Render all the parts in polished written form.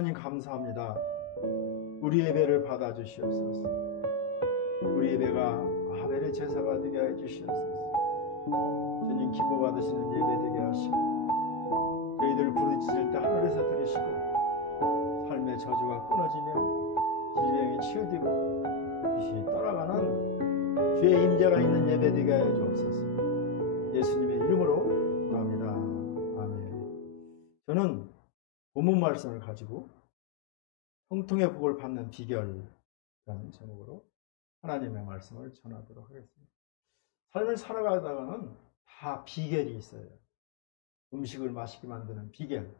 하나님 감사합니다. 우리 예배를 받아주시옵소서. 우리 예배가 아벨의 제사가 되게 해 주시옵소서. 주님 기뻐 받으시는 예배 되게 하시고, 저희들 부르짖을 때 하늘에서 들으시고, 삶의 저주가 끊어지며 질병이 치유되고 귀신이 떠나가는 주의 임재가 있는 예배 되게 하여 주옵소서. 예수님의 이름으로 기도합니다. 아멘. 저는 본문 말씀을 가지고 형통의 복을 받는 비결이라는 제목으로 하나님의 말씀을 전하도록 하겠습니다. 삶을 살아가다가는 다 비결이 있어요. 음식을 맛있게 만드는 비결,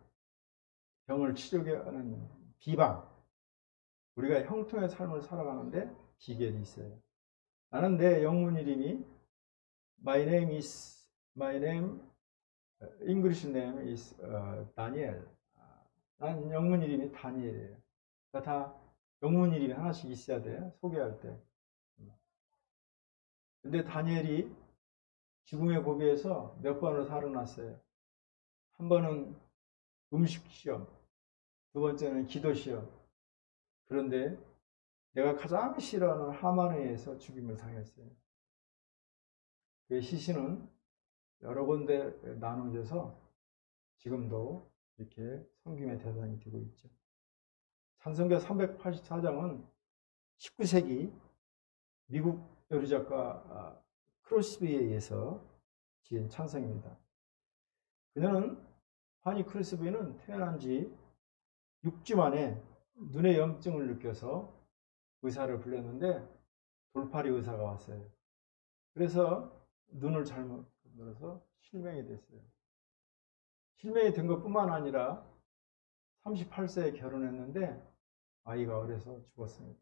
병을 치료하게 하는 비방, 우리가 형통의 삶을 살아가는데 비결이 있어요. 나는 내 영문 이름이 English name is Daniel. 난 영문 이름이 다니엘이에요. 다 영문 이름이 하나씩 있어야 돼, 소개할 때. 근데 다니엘이 죽음의 고비에서 몇 번을 살아났어요. 한 번은 음식 시험, 두 번째는 기도 시험. 그런데 내가 가장 싫어하는 하만에 의해서 죽임을 당했어요. 그 시신은 여러 군데 나눠져서 지금도 이렇게 섬김의 대상이 되고 있죠. 찬송가 384장은 19세기 미국 요리작가 크로스비에 의해서 지은 찬송입니다. 그녀는 파니 크로스비는 태어난 지 6주 만에 눈의 염증을 느껴서 의사를 불렀는데 돌팔이 의사가 왔어요. 그래서 눈을 잘못 들어서 실명이 됐어요. 실명이 된 것뿐만 아니라 38세에 결혼했는데 아이가 어려서 죽었습니다.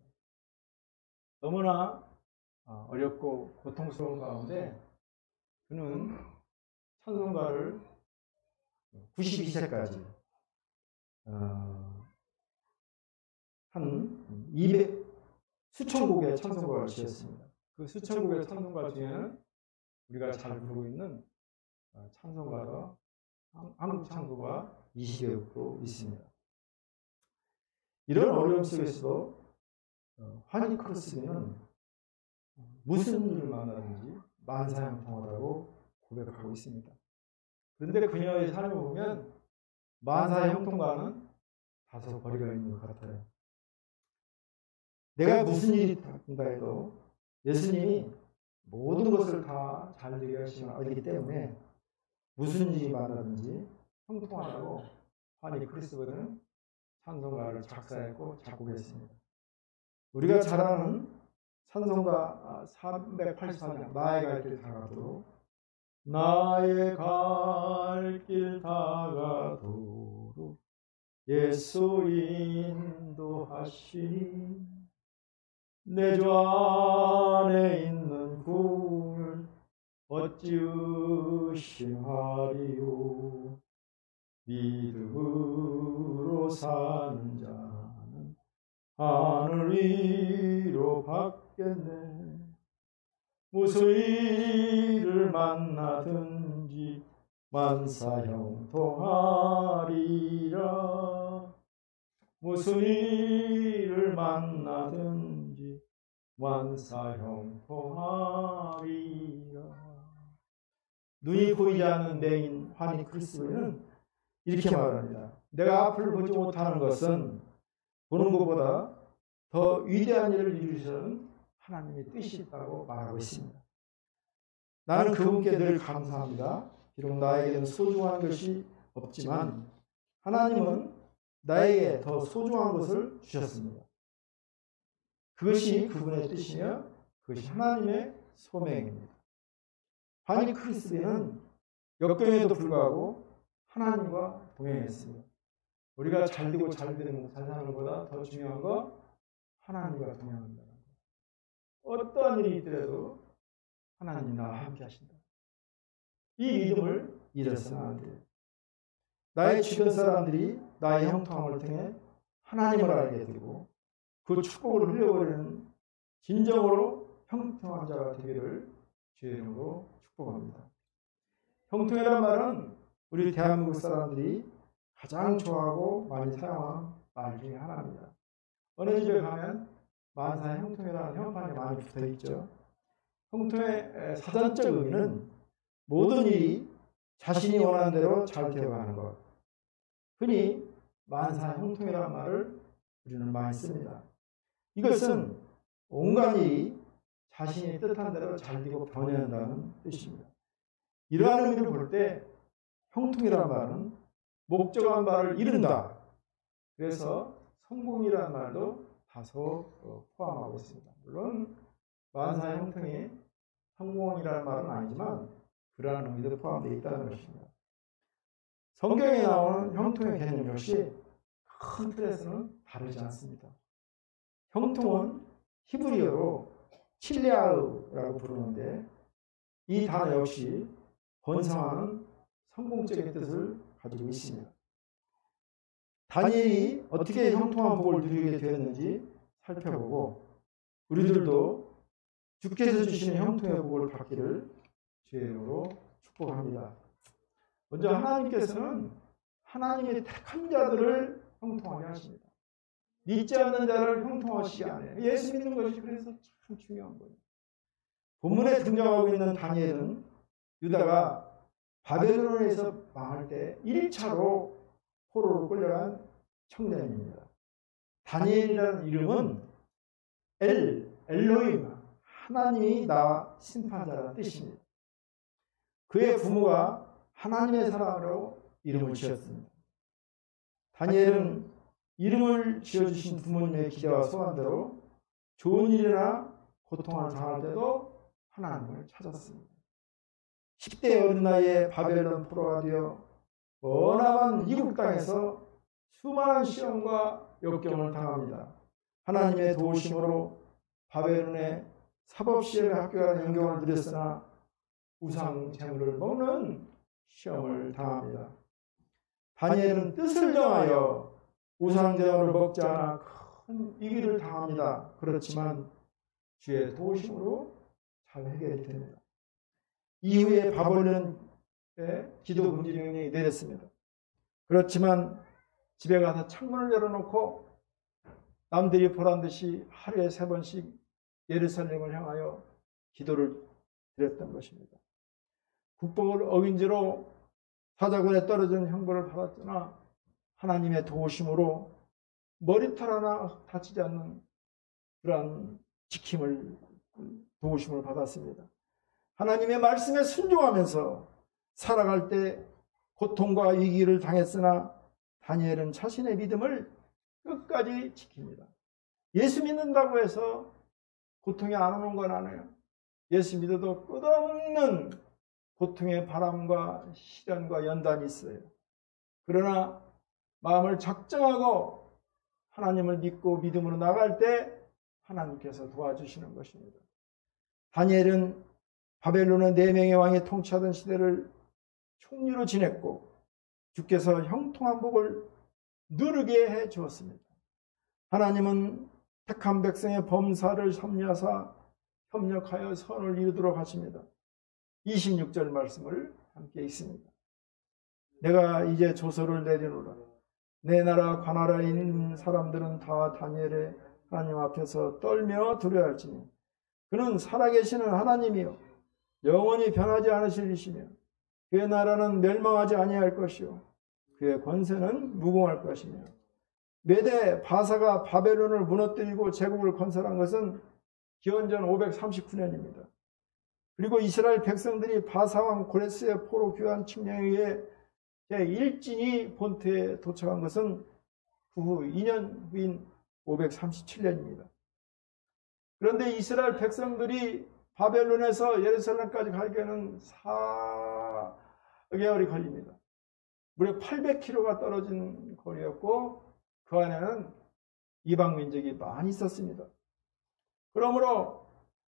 너무나 어렵고 고통스러운 가운데 그는 찬송가를 92세까지 한 200 수천 곡의 찬송가를 지었습니다. 그 수천 곡의 찬송가 중에는 우리가 잘 부르고 있는 찬송가가 한국 찬송가 20여 곡도 있습니다. 이런 어려움 속에서도 파니 크로스비는 무슨 일을 만나든지 만사형통하다고 고백하고 있습니다. 그런데 그녀의 삶을 보면 만사형통과는 다소 거리가 있는 것 같아요. 내가 무슨 일이 닥친다 해도 예수님이 모든 것을 다 잘 되게 하시면 알기 때문에 무슨 일이 만나든지 형통하다고 파니 크로스비는 찬송가를 작사했고 작곡했습니다. 우리가 잘 아는 찬송가 384장 나의 갈 길 다가도록 나의 갈 길 다가도록 예수 인도하시니 내 주 안에 있는 구원을 어찌 의심하리요. 믿음으로 사는 자는 하늘 위로 받겠네. 무슨 일을 만나든지 만사형통하리라. 무슨 일을 만나든지 만사형통하리라. 눈이 보이지 않는 맹인 파니 크로스비는 이렇게 말합니다. 내가 앞을 보지 못하는 것은 보는 것보다 더 위대한 일을 이루시는 하나님의 뜻이 있다고 말하고 있습니다. 나는 그분께 늘 감사합니다. 비록 나에게는 소중한 것이 없지만 하나님은 나에게 더 소중한 것을 주셨습니다. 그것이 그분의 뜻이며 그것이 하나님의 소명입니다. 파니 크로스비는 역경에도 불구하고 하나님과 동행했습니다. 우리가 잘 되고 잘 사는 것보다 더 중요한 거 하나님과 동행한다는 것. 어떠한 일이 있더라도 하나님 나와 함께 하신다. 이 믿음을 잃어서는 안 돼요. 나의 주변 사람들이 나의 형통함을 통해 하나님을 알게 되고 그 축복을 흘려버리는 진정으로 형통한 자가 되기를 주의 이름으로 축복합니다. 형통이란 말은 우리 대한민국 사람들이 가장 좋아하고 많이 사용하는 말 중에 하나입니다. 어느 집에 가면 만사의 형통이라는 현판이 많이 붙어 있죠. 형통의 사전적 의미는 모든 일이 자신이 원하는 대로 잘 되어가는 것. 흔히 만사의 형통이라는 말을 우리는 많이 씁니다. 이것은 온갖 일이 자신이 뜻한 대로 잘 되고 번영한다는 뜻입니다. 이러한 의미를 볼 때 형통이라는 말은 목적한 바를 이룬다. 그래서 성공이라는 말도 다소 포함하고 있습니다. 물론 만사의 형통이 성공이라는 말은 아니지만 그러한 의미도 포함되어 있다는 것입니다. 성경에 나오는 형통의 개념 역시 큰 틀에서는 다르지 않습니다. 형통은 히브리어로 칠레아우라고 부르는데 이 단어 역시 번성하는 성공적인 뜻을 가지고 있습니다. 다니엘이 어떻게 형통한 복을 누리게 되었는지 살펴보고 우리들도 주께서 주시는 형통의 복을 받기를 주의 이름으로 축복합니다. 먼저 하나님께서는 하나님의 택한 자들을 형통하게 하십니다. 믿지 않는 자를 형통하시지 않아요. 예수 믿는 것이 그래서 참 중요한 거예요. 본문에 등장하고 있는 다니엘은 유다가 바벨론에서 망할 때 1차로 포로로 끌려간 청년입니다. 다니엘이라는 이름은 엘로힘, 하나님이 나와 심판자라는 뜻입니다. 그의 부모가 하나님의 사람으로 이름을 지었습니다. 다니엘은 이름을 지어주신 부모님의 기대와 소원대로 좋은 일이나 고통을 당할 때도 하나님을 찾았습니다. 10대 어린 나이에 바벨론 포로가 되어 머나먼 이국 땅에서 수많은 시험과 역경을 당합니다. 하나님의 도우심으로 바벨론의 사법시험에 합격하는 영경을 누렸으나 우상 제물을 먹는 시험을 당합니다. 다니엘은 뜻을 정하여 우상 제물을 먹지 않아 큰 위기를 당합니다. 그렇지만 주의 도우심으로 잘 해결이 됩니다. 이후에 바벨론에 기도 금지 명령이 내렸습니다. 그렇지만 집에 가서 창문을 열어놓고 남들이 보란 듯이 하루에 3번씩 예루살렘을 향하여 기도를 드렸던 것입니다. 국법을 어긴 죄로 사자굴에 떨어진 형벌을 받았으나 하나님의 도우심으로 머리털 하나 다치지 않는 그러한 지킴을 도우심을 받았습니다. 하나님의 말씀에 순종하면서 살아갈 때 고통과 위기를 당했으나 다니엘은 자신의 믿음을 끝까지 지킵니다. 예수 믿는다고 해서 고통이 안 오는 건 아니에요. 예수 믿어도 끝없는 고통의 바람과 시련과 연단이 있어요. 그러나 마음을 작정하고 하나님을 믿고 믿음으로 나갈 때 하나님께서 도와주시는 것입니다. 다니엘은 바벨론의 4명의 왕이 통치하던 시대를 총리로 지냈고 주께서 형통한 복을 누르게 해 주었습니다. 하나님은 택한 백성의 범사를 섭리하사 협력하여 선을 이루도록 하십니다. 26절 말씀을 함께 읽습니다. 내가 이제 조서를 내리노라. 내 나라 관할에 있는 사람들은 다 다니엘의 하나님 앞에서 떨며 두려워할지니 그는 살아계시는 하나님이요 영원히 변하지 않으실 이시며 그의 나라는 멸망하지 아니할 것이요 그의 권세는 무궁할 것이며 메대 바사가 바벨론을 무너뜨리고 제국을 건설한 것은 기원전 539년입니다. 그리고 이스라엘 백성들이 바사왕 고레스의 포로 교환 칙령에 의해 제1진이 본토에 도착한 것은 그 후 2년 후인 537년입니다. 그런데 이스라엘 백성들이 바벨론에서 예루살렘까지 가기에는 4개월이 걸립니다. 무려 800km가 떨어진 거리였고 그 안에는 이방 민족이 많이 있었습니다. 그러므로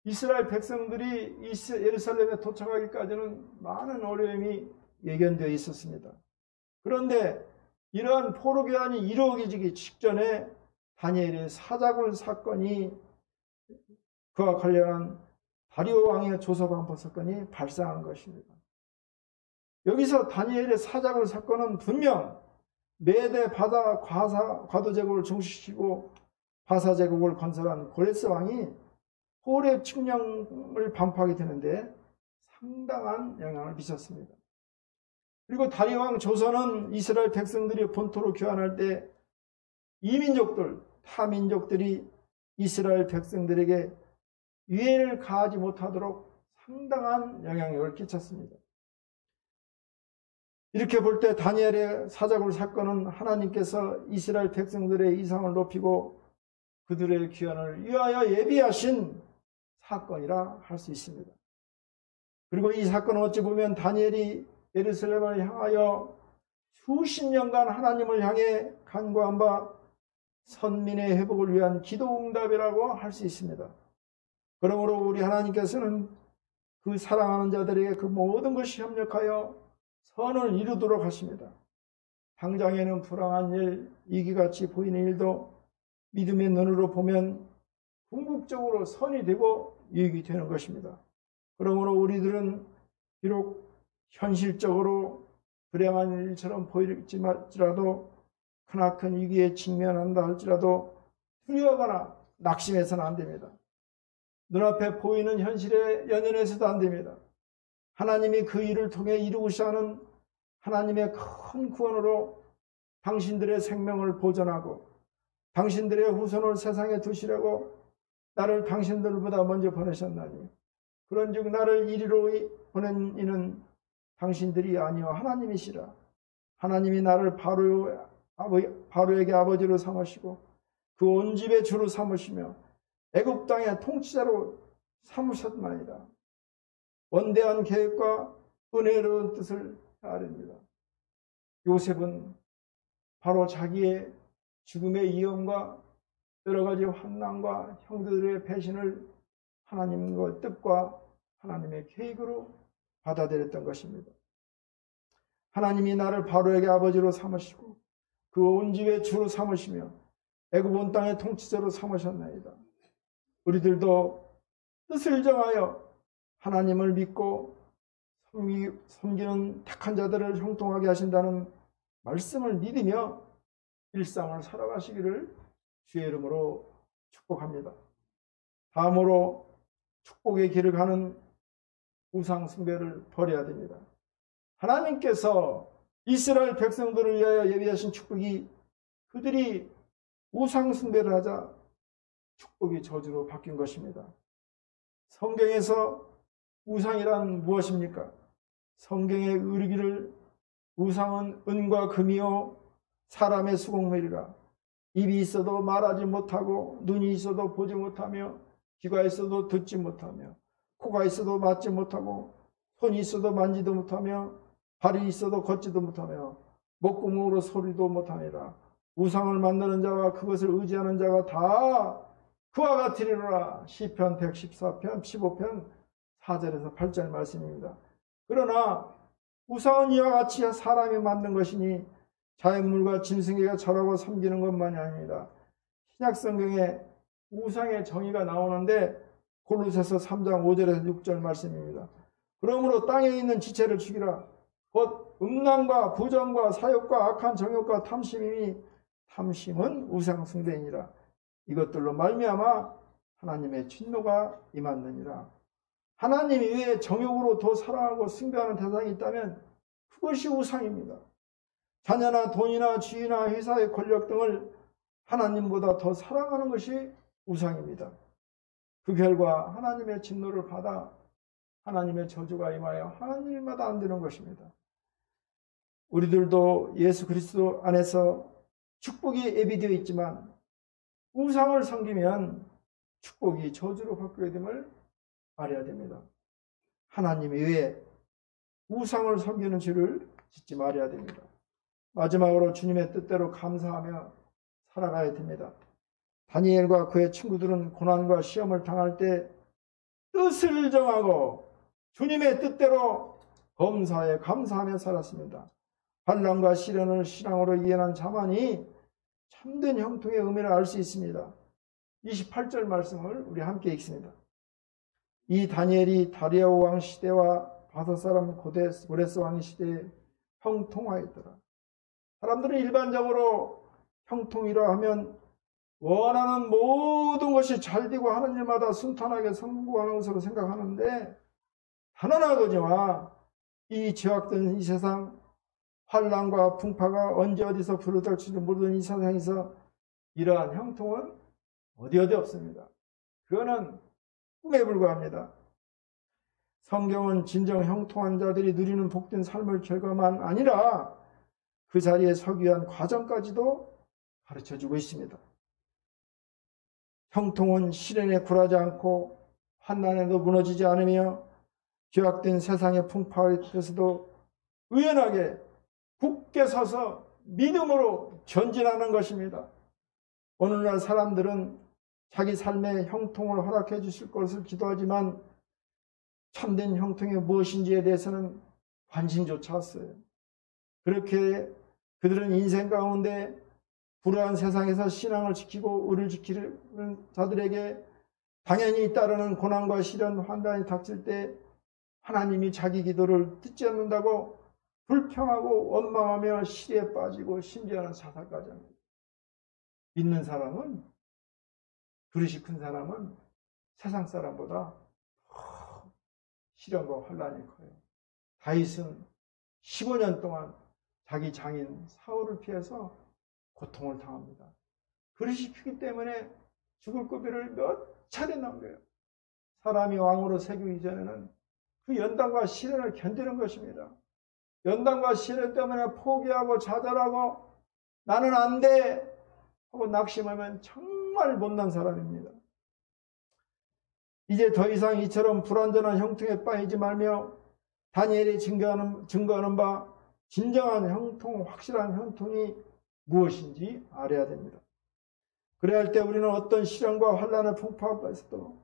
이스라엘 백성들이 예루살렘에 도착하기까지는 많은 어려움이 예견되어 있었습니다. 그런데 이러한 포로 교환이 이루어지기 직전에 다니엘의 사자굴 사건이 그와 관련한 다리오 왕의 조서방포 사건이 발생한 것입니다. 여기서 다니엘의 사자굴 사건은 분명 메대 바다 과도 제국을 종식시키고 바사 제국을 건설한 고레스 왕이 호렙 칙령을 반포하게 되는데 상당한 영향을 미쳤습니다. 그리고 다리 왕 조선은 이스라엘 백성들이 본토로 귀환할 때 이민족들, 타민족들이 이스라엘 백성들에게 유해를 가하지 못하도록 상당한 영향력을 끼쳤습니다. 이렇게 볼 때 다니엘의 사자굴 사건은 하나님께서 이스라엘 백성들의 이상을 높이고 그들의 귀환을 위하여 예비하신 사건이라 할 수 있습니다. 그리고 이 사건은 어찌 보면 다니엘이 예루살렘을 향하여 수십 년간 하나님을 향해 간구한 바 선민의 회복을 위한 기도응답이라고 할 수 있습니다. 그러므로 우리 하나님께서는 그 사랑하는 자들에게 그 모든 것이 협력하여 선을 이루도록 하십니다. 당장에는 불행한 일, 이기같이 보이는 일도 믿음의 눈으로 보면 궁극적으로 선이 되고 유익이 되는 것입니다. 그러므로 우리들은 비록 현실적으로 불행한 일처럼 보일지라도 크나큰 위기에 직면한다 할지라도 두려워하거나 낙심해서는 안 됩니다. 눈앞에 보이는 현실에 연연해서도 안 됩니다. 하나님이 그 일을 통해 이루고자 하는 하나님의 큰 구원으로 당신들의 생명을 보존하고 당신들의 후손을 세상에 두시려고 나를 당신들보다 먼저 보내셨나니 그런즉 나를 이리로 보낸 이는 당신들이 아니요 하나님이시라. 하나님이 나를 바로에게 아버지로 삼으시고 그 온 집의 주로 삼으시며 애굽 땅의 통치자로 삼으셨나이다. 원대한 계획과 은혜로운 뜻을 아릅니다. 요셉은 바로 자기의 죽음의 위험과 여러 가지 환난과 형들의 배신을 하나님의 뜻과 하나님의 계획으로 받아들였던 것입니다. 하나님이 나를 바로에게 아버지로 삼으시고 그 온 집의 주로 삼으시며 애굽 온 땅의 통치자로 삼으셨나이다. 우리들도 뜻을 정하여 하나님을 믿고 섬기는 택한 자들을 형통하게 하신다는 말씀을 믿으며 일상을 살아가시기를 주의 이름으로 축복합니다. 다음으로 축복의 길을 가는 우상 숭배를 버려야 됩니다. 하나님께서 이스라엘 백성들을 위하여 예비하신 축복이 그들이 우상 숭배를 하자 축복이 저주로 바뀐 것입니다. 성경에서 우상이란 무엇입니까? 성경에 이르기를 우상은 은과 금이요 사람의 수공물이라. 입이 있어도 말하지 못하고 눈이 있어도 보지 못하며 귀가 있어도 듣지 못하며 코가 있어도 맞지 못하고 손이 있어도 만지도 못하며 발이 있어도 걷지도 못하며 목구멍으로 소리도 못하니라. 우상을 만드는 자와 그것을 의지하는 자가 다 그와 같으리라. 시편 114편 15편 4절에서 8절 말씀입니다. 그러나 우상은 이와 같이 사람이 만든 것이니 자연물과 짐승에게 절하고 섬기는 것만이 아닙니다. 신약성경에 우상의 정의가 나오는데 골로새서 3장 5절에서 6절 말씀입니다. 그러므로 땅에 있는 지체를 죽이라. 곧 음란과 부정과 사욕과 악한 정욕과 탐심이니 탐심은 우상 숭배이니라. 이것들로 말미암아 하나님의 진노가 임하느니라. 하나님 외에 정욕으로 더 사랑하고 숭배하는 대상이 있다면 그것이 우상입니다. 자녀나 돈이나 지위나 회사의 권력 등을 하나님보다 더 사랑하는 것이 우상입니다. 그 결과 하나님의 진노를 받아 하나님의 저주가 임하여 하나님마다 안 되는 것입니다. 우리들도 예수 그리스도 안에서 축복이 예비되어 있지만 우상을 섬기면 축복이 저주로 바뀌게 됨을 알아야 됩니다. 하나님 외에 우상을 섬기는 죄를 짓지 말아야 됩니다. 마지막으로 주님의 뜻대로 감사하며 살아가야 됩니다. 다니엘과 그의 친구들은 고난과 시험을 당할 때 뜻을 정하고 주님의 뜻대로 범사에 감사하며 살았습니다. 환난과 시련을 신앙으로 이해한 자만이 참된 형통의 의미를 알 수 있습니다. 28절 말씀을 우리 함께 읽습니다. 이 다니엘이 다리아오 왕 시대와 바사 사람 고레스 왕 시대에 형통하였더라. 사람들은 일반적으로 형통이라 하면 원하는 모든 것이 잘 되고 하는 일마다 순탄하게 성공하는 것으로 생각하는데, 하나나거지와 이 죄악된 이 세상, 환난과 풍파가 언제 어디서 불어닥칠지 모르는 이 세상에서 이러한 형통은 어디 없습니다. 그거는 꿈에 불과합니다. 성경은 진정 형통한 자들이 누리는 복된 삶의 결과만 아니라 그 자리에 서기 위한 과정까지도 가르쳐주고 있습니다. 형통은 시련에 굴하지 않고 환난에도 무너지지 않으며 죄악된 세상의 풍파에서도 의연하게 굳게 서서 믿음으로 전진하는 것입니다. 오늘날 사람들은 자기 삶에 형통을 허락해 주실 것을 기도하지만 참된 형통이 무엇인지에 대해서는 관심조차 없어요. 그렇게 그들은 인생 가운데 불우한 세상에서 신앙을 지키고 의를 지키는 자들에게 당연히 따르는 고난과 시련, 환난이 닥칠 때 하나님이 자기 기도를 듣지 않는다고 불평하고 원망하며 시리에 빠지고 심지어는 자살까지 합니다. 믿는 사람은, 그릇이 큰 사람은 세상 사람보다 시련과 환난이 커요. 다윗은 15년 동안 자기 장인 사울을 피해서 고통을 당합니다. 그릇이 크기 때문에 죽을 고비를 몇 차례 넘겨요. 사람이 왕으로 세우기 전에는 그 연단과 시련을 견디는 것입니다. 연단과 시련 때문에 포기하고 좌절하고 나는 안 돼 하고 낙심하면 정말 못난 사람입니다. 이제 더 이상 이처럼 불완전한 형통에 빠지지 말며 다니엘이 증거하는 바 진정한 형통, 확실한 형통이 무엇인지 알아야 됩니다. 그래야 할 때 우리는 어떤 시련과 환난을 풍파에서도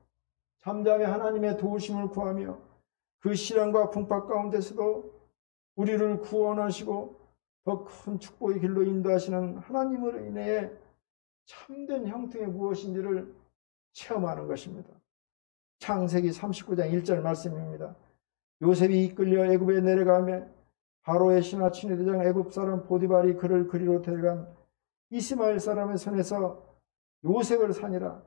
잠잠히 하나님의 도우심을 구하며 그 시련과 풍파 가운데서도 우리를 구원하시고 더 큰 축복의 길로 인도하시는 하나님으로 인해 참된 형통이 무엇인지를 체험하는 것입니다. 창세기 39장 1절 말씀입니다. 요셉이 이끌려 애굽에 내려가며 바로의 신하 친위대장 애굽 사람 보디발이 그를 그리로 데려간 이스마엘 사람의 손에서 요셉을 산이라.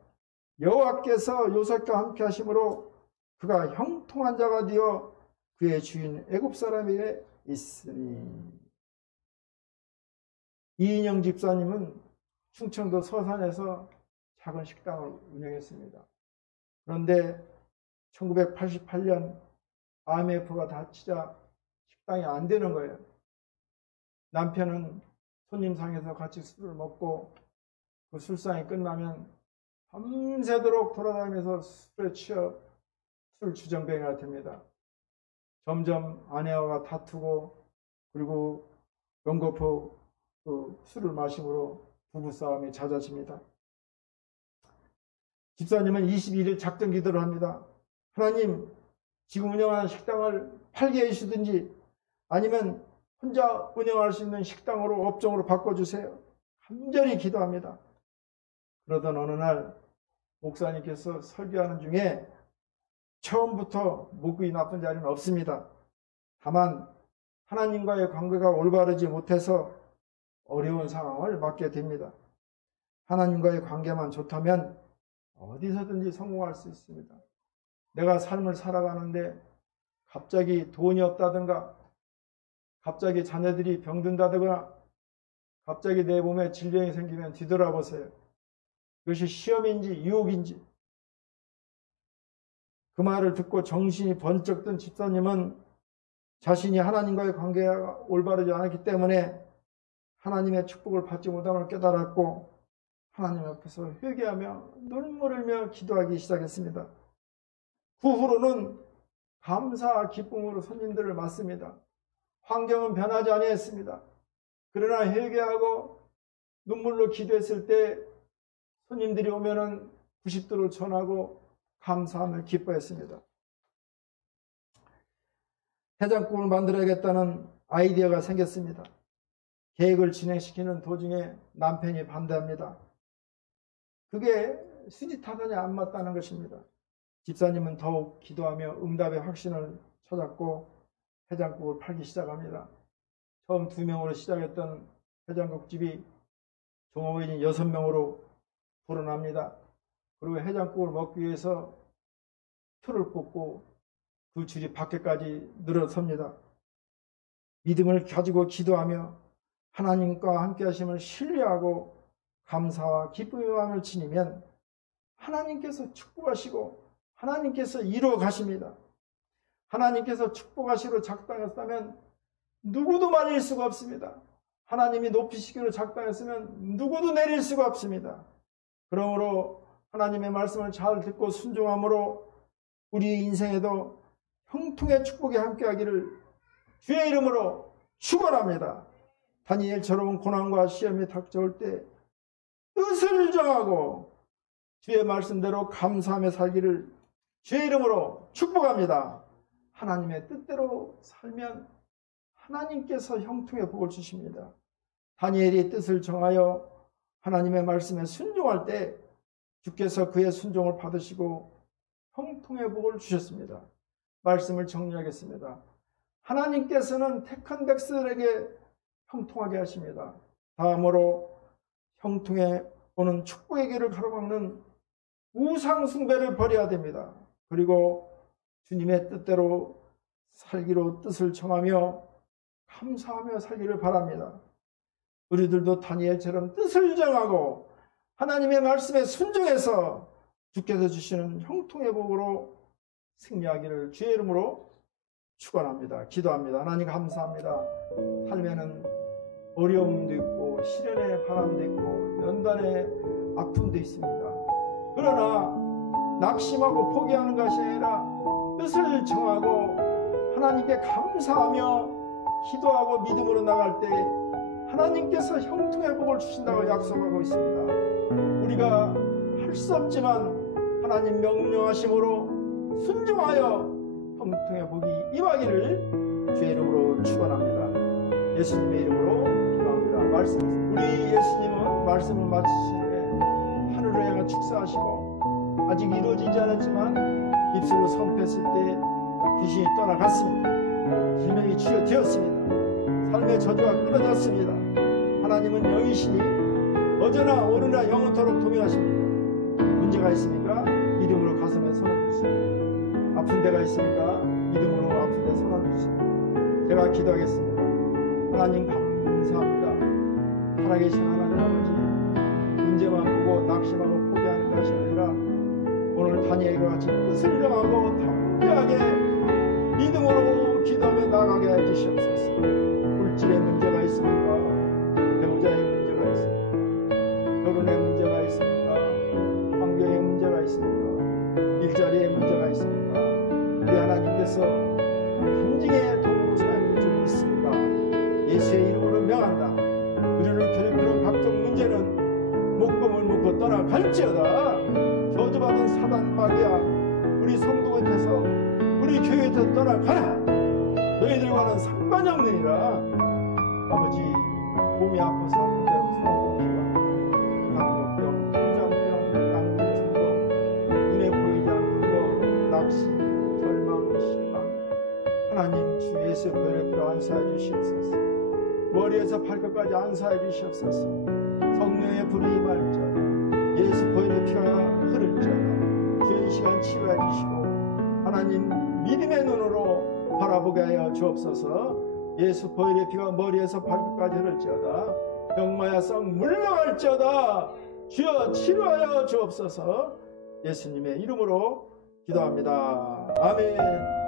여호와께서 요셉과 함께 하심으로 그가 형통한 자가 되어 그의 주인 애굽 사람에게 있으니. 이인영 집사님은 충청도 서산에서 작은 식당을 운영했습니다. 그런데 1988년 IMF가 닥치자 식당이 안 되는 거예요. 남편은 손님상에서 같이 술을 먹고 그 술상이 끝나면 밤새도록 돌아다니면서 술에 취해 술 주정뱅이가 됩니다. 점점 아내와 다투고 그리고 연거푸 그 술을 마심으로 부부싸움이 잦아집니다. 집사님은 22일 작정 기도를 합니다. 하나님, 지금 운영하는 식당을 팔게 해주시든지 아니면 혼자 운영할 수 있는 식당으로 업종으로 바꿔주세요. 간절히 기도합니다. 그러던 어느 날 목사님께서 설교하는 중에 처음부터 목이 나쁜 자리는 없습니다. 다만 하나님과의 관계가 올바르지 못해서 어려운 상황을 맞게 됩니다. 하나님과의 관계만 좋다면 어디서든지 성공할 수 있습니다. 내가 삶을 살아가는데 갑자기 돈이 없다든가 갑자기 자녀들이 병든다든가 갑자기 내 몸에 질병이 생기면 뒤돌아보세요. 그것이 시험인지 유혹인지. 그 말을 듣고 정신이 번쩍 든 집사님은 자신이 하나님과의 관계가 올바르지 않았기 때문에 하나님의 축복을 받지 못함을 깨달았고 하나님 앞에서 회개하며 눈물을 흘며 기도하기 시작했습니다. 그 후로는 감사와 기쁨으로 손님들을 맞습니다. 환경은 변하지 아니했습니다. 그러나 회개하고 눈물로 기도했을 때 손님들이 오면은 90도로 전하고 감사하며 기뻐했습니다. 해장국을 만들어야겠다는 아이디어가 생겼습니다. 계획을 진행시키는 도중에 남편이 반대합니다. 그게 수지타산이 안 맞다는 것입니다. 집사님은 더욱 기도하며 응답의 확신을 찾았고 해장국을 팔기 시작합니다. 처음 2명으로 시작했던 해장국집이 종업원이 6명으로 불어납니다. 그리고 해장국을 먹기 위해서 표를 뽑고 그 줄이 밖에까지 늘어섭니다. 믿음을 가지고 기도하며 하나님과 함께 하심을 신뢰하고 감사와 기쁨의 마음을 지니면 하나님께서 축복하시고 하나님께서 이루어 가십니다. 하나님께서 축복하시기로 작당했다면 누구도 말릴 수가 없습니다. 하나님이 높이시기로 작당했으면 누구도 내릴 수가 없습니다. 그러므로 하나님의 말씀을 잘 듣고 순종함으로 우리 인생에도 형통의 축복이 함께하기를 주의 이름으로 축원합니다. 다니엘처럼 고난과 시험이 닥쳐올 때 뜻을 정하고 주의 말씀대로 감사하며 살기를 주의 이름으로 축복합니다. 하나님의 뜻대로 살면 하나님께서 형통의 복을 주십니다. 다니엘이 뜻을 정하여 하나님의 말씀에 순종할 때 주께서 그의 순종을 받으시고 형통의 복을 주셨습니다. 말씀을 정리하겠습니다. 하나님께서는 택한 백성들에게 형통하게 하십니다. 다음으로 형통에 오는 축복의 길을 가로막는 우상 숭배를 버려야 됩니다. 그리고 주님의 뜻대로 살기로 뜻을 정하며 감사하며 살기를 바랍니다. 우리들도 다니엘처럼 뜻을 정하고 하나님의 말씀에 순종해서 주께서 주시는 형통의 복으로 승리하기를 주의 이름으로 축원합니다. 기도합니다. 하나님 감사합니다. 삶에는 어려움도 있고 시련의 바람도 있고 연단의 아픔도 있습니다. 그러나 낙심하고 포기하는 것이 아니라 뜻을 정하고 하나님께 감사하며 기도하고 믿음으로 나갈 때 하나님께서 형통의 복을 주신다고 약속하고 있습니다. 우리가 할 수 없지만 하나님 명령하심으로 순종하여 형통의 복이 임하기를 주의 이름으로 축원합니다. 예수님의 이름으로 기도합니다. 우리 예수님은 말씀을 마치시되 하늘을 향해 축사하시고 아직 이루어지지 않았지만 입술로 선포했을 때 귀신이 떠나갔습니다. 질병이 치유되었습니다. 삶의 저주가 끊어졌습니다. 하나님은 영이시니 어제나 오늘나 영원토록 동일하십니다. 문제가 있습니까? 믿음으로 가슴에 손을 주십니다. 아픈 데가 있습니까? 믿음으로 아픈 데 손을 주십니다. 제가 기도하겠습니다. 하나님 감사합니다. 살아계신 하나님 아버지, 문제만 보고 낙심하고 포기하는 것이 아니라 오늘 다니엘과 같이 뜻을 정하고 담대하게 믿음으로 기도하며 나가게 해주시옵소서. 물질의 문제가 있습니까? 배우자의 문제가 있습니까? 결혼의 문제가 있습니까? 환경의 문제가 있습니까? 일자리의 문제가 있습니까? 우리 하나님께서 간증의 도구 사용할 줄 믿습니다. 예수의 이름으로 명한다. 우리를 괴롭히는 각종 문제는 목금을 묶고 떠나갈지어다. 저주받은 사단 마귀야, 우리 성도 곁에서 우리 교회 곁에서 떠나가라. 너희들과는 상관이 없느니라. 아버지, 몸이 아파서 아픈 데 소아과 당뇨병, 위장병, 약물 중독, 눈에 보이지 않는 것, 낙심, 절망, 실망, 하나님 주 예수의 보혈의 피로 안수해 주시옵소서. 머리에서 발끝까지 안수해 주시옵소서. 성령의 불이 임할지어다. 예수 보혈의 피가 흐를지어다. 주의 시간 치료해 주시고 하나님 믿음의 눈으로 바라보게 하여 주옵소서. 예수 보혈의 피가 머리에서 발끝까지 흐를지어다. 병마야 썩 물러갈지어다. 주여 치료하여 주옵소서. 예수님의 이름으로 기도합니다. 아멘.